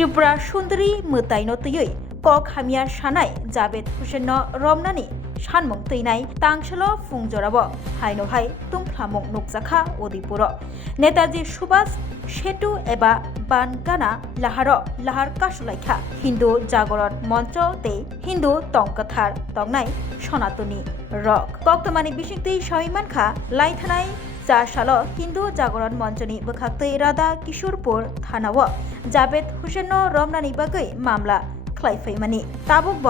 त्रिपुरा सुंदरी मोतायनो तयै कक हामिया सानाय जावेद हुसेन रमनानि सानमुं तैनाय तांसल फुंजराब हायनो हाय तुमफ्लामुं नुकजाखा उदयपुर नेताजी सुभाष सेतु एबा बानगाना लाहार कासुलायखा हिंदू जागरण मंच ते हिंदू तंकथार तंगनाय सनातनी रक कक्तमानि बिसिंगतै समिमानखा लायथानाय जाशाल हिंदू जागरण मंचनि बोखाक्तै राधा किशोरपुर थानाव जावेद हुसेन रमनानि बागै मामला ख्लायफैमानि ताबुक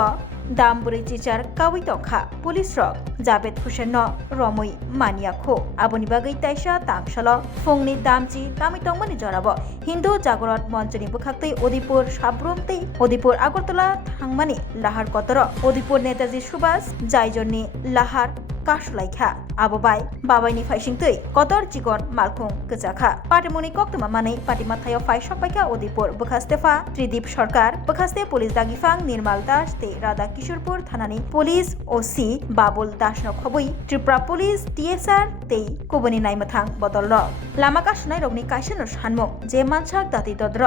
दामबुरै चिचार कावै तंखा पुलिस रक जावेद हुसेन रमै मानियाखो आबुनि बागै ताइसा तांसल फुंनि दामची तामि तंगमानि जराब हिंदू जागरण मंचनि बोखाक्तै उदयपुर साब्रमतै उदयपुर आगरतला थांमानि लाहार कतर उदयपुर नेताजी सुभाष जायजननि लाहार कासुलायखा आबोबाय बाबायनि फाइसिंतै कतर चिकन मालखुं गजाखा पाटिमुनि कक्तमा मानै पाटिमाथायाव फाइसपायखा उदयपुर बोखास्तेफा त्रिदीप सरकार बोखास्ते पुलिस दागिफां निर्मल दास ते राधा किशोरपुर थानानि पुलिस ओसी बाबुल दासनो खबै त्रिपुरा पुलिस टीएसआर ते कुबनि नायमथां बदल लामा कासुनाय रगनि काइसन सानमुं जे मानसाक दाति दद्र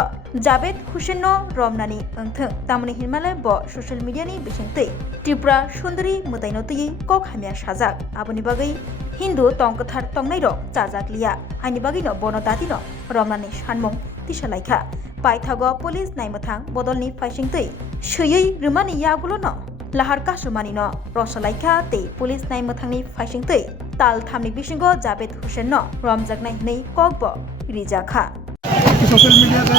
जावेद हुसेन रमनानि ओंथों तामनि हिमालय ब ससियेल मिडियानि बिसिंतै त्रिपुरा सुंदरी मोतायनो तयै कक हामिया साजाक आबुनि बागै हिंदू तंकथार तंगनाय रक चाजाकलिया आइनि बागैनो बन दातिनो रमनानि सानमुं तिसालायखा पाइथाग पुलिस नायमथां बदलनि फाइसिंतै सयै रुमानि यागुलनो लाहार कासुमानिन रसलायखा ते पुलिस नायमथांनि फाइसिंतै ताल थामनि बिसिंग जावेद हुसेन रमजाकनाय हनै ककब रिजाखा सोशल मीडिया पे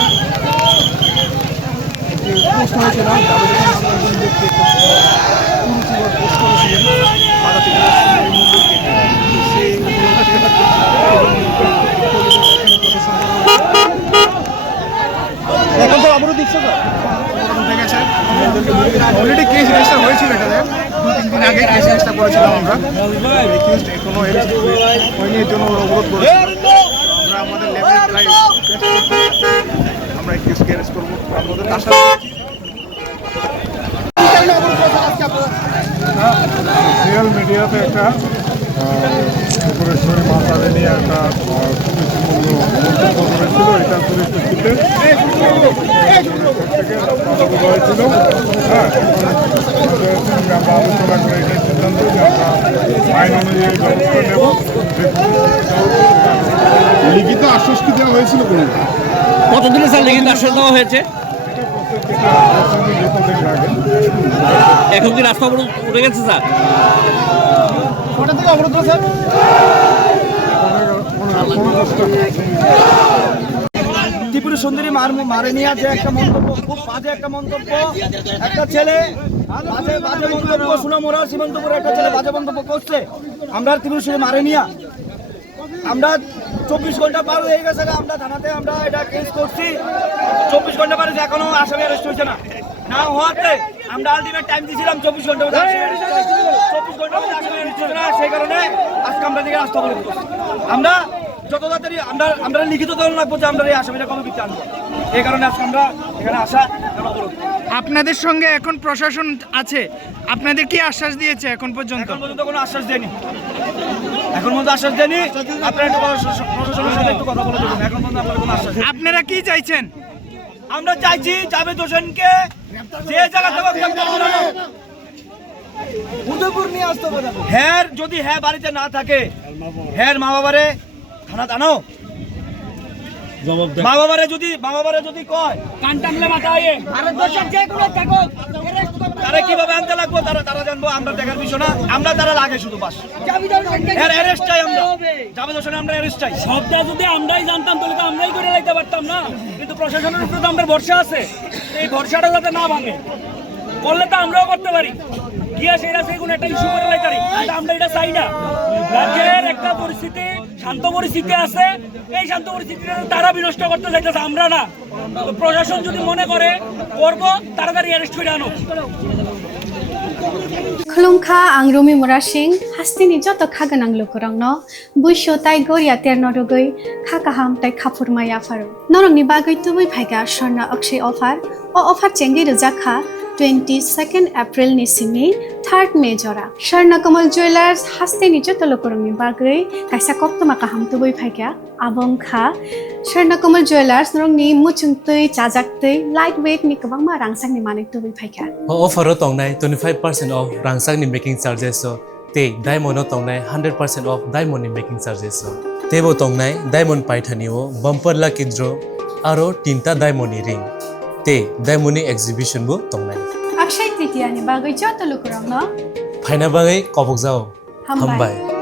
पोस्ट হয়েছিল এখন তো আবারও দেখছো তো ঠিক আছে অলরেডি কেস রেজিস্টার হয়েছিল এটাতে 2-3 দিন আগে কেস রেজিস্টার করেছিলাম আমরা কোনো অ্যারেস্ট হয়নি এর জন্য অবরোধ করেছিল আমরা আমাদের লেভেল ট্রাই আমরা কেসকে অ্যারেস্ট করবো আমাদের আশা সোশ্যাল মিডিয়াতে একটা উপরেশ্বরী মাতাকে নিয়ে একটা মন্তব্য করেছিল এটার পরিপ্রেক্ষিতে হয়েছিল আমরা আলোচনা করে এটাই সিদ্ধান্ত যে আমরা আইন অনুযায়ী ব্যবস্থা নেব লিখিত আশ্বাস কি দেওয়া হয়েছিল কতদিনে স্যার লিখিত আশ্বাস দেওয়া হয়েছে এখন কি রাস্তা অবরোধ উঠে গেছে স্যার কটা থেকে অবরোধ স্যার ত্রিপুরা সুন্দরী মারে নিয়ে যে একটা মন্তব্য খুব বাজে একটা মন্তব্য একটা ছেলে বাজে মন্তব্য সুনামোরা সীমান্তপুরে একটা ছেলে বাজে মন্তব্য করছে আমরা ত্রিপুরা সুন্দরী মারে নিয়ে আমরা 24 ঘন্টা পার হয়ে গেছে আমরা থানাতে আমরা এটা কেস করছি 24 ঘন্টা পরে এখনো আসামি অ্যারেস্ট হয়েছে না হওয়াতে আমরা আলটিমেট টাইম দিয়েছিলাম 24 ঘন্টা 24 ঘন্টা আসামি অ্যারেস্ট হয়েছে না সেই কারণে আজকে আমরা থেকে রাস্তা অবরোধ করছি আমরা যত তাড়াতাড়ি আমরা লিখিত দল লাগবো যে আমরা এই আসামিটা কবে বিচার আনবো এই কারণে আজকে আমরা এখানে আসা অবরোধ। আপনাদের সঙ্গে এখন প্রশাসন আছে, আপনাদের কি আশ্বাস দিয়েছে এখন পর্যন্ত? কোনো আশ্বাস দেয়নি, এখন পর্যন্ত আশ্বাস দেয়নি। আপনারা একটু প্রশাসনের সাথে একটু কথা বলে দেবেন, এখন পর্যন্ত আপনারা কোনো আশ্বাস। আপনারা কি চাইছেন? আমরা চাইছি জাভেদ হোসেনকে যে জায়গা থেকে উদয়পুর নিয়ে আসতে হবে। হ্যাঁ, যদি হ্যাঁ বাড়িতে না থাকে হ্যাঁ মা বাবারে থানা আনো, মা বাবারে যদি কয় কান টানলে মাথা হয়ে ভারতবর্ষের যে কোনো থাকো তারা কিভাবে আনতে লাগবো তারা জানবো, আমরা দেখার বিষয় না। আমরা তারা লাগে শুধু বাস অ্যারেস্ট চাই, আমরা জাভেদ হোসেন আমরা অ্যারেস্ট চাই। সবটা যদি আমরাই জানতাম তাহলে তো আমরাই করে লাইতে পারতাম না, কিন্তু প্রশাসনের উপরে তো আমাদের ভরসা আছে। এই ভরসাটা যাতে না ভাঙে, করলে তো আমরাও করতে পারি গিয়া সেরা সেই কোনো একটা ইস্যু করে লাইতে পারি, কিন্তু আমরা এটা চাই না। রাজ্যের একটা পরিস্থিতি শান্ত পরিস্থিতি আছে, এই শান্ত পরিস্থিতিটা তারা বিনষ্ট করতে চাইতেছে, আমরা না। প্রশাসন যদি মনে করে করবো তাড়াতাড়ি অ্যারেস্ট করে আনো। खुलुमखा आं रमि मुरा सिंह हास्तिनि जत खागोनां लोगोरांनो बैसो ताइ गरिया तेरनो रगै खाकाहाम ताइ खाफुरमाया फारो नरंनि बागै तुबै फाइगा स्वर्णा अक्षय अफार चेंगि रजाखा 22 April ni simi 3 May jora Swarnakomal Jewelers hasteni joto lokorongni bagui kaisa koktoma kaham tubui phaikya abong kha Swarnakomal Jewelers norongni muchungtui chajaktui lightweight ni kwbangma rangsakni manik tubui phaikya offer o tongnai 25% off rangsakni making charges o te diamond o tongnai 100% off diamond ni making charges o tebo tongnai diamond paithani o bumper lucky draw aro tinta diamond ni ring te diamond ni exhibition bo tongnai Akshay Tritiya ni bagui joto lokorongno phaina bagai kobok jao Hambai. hambai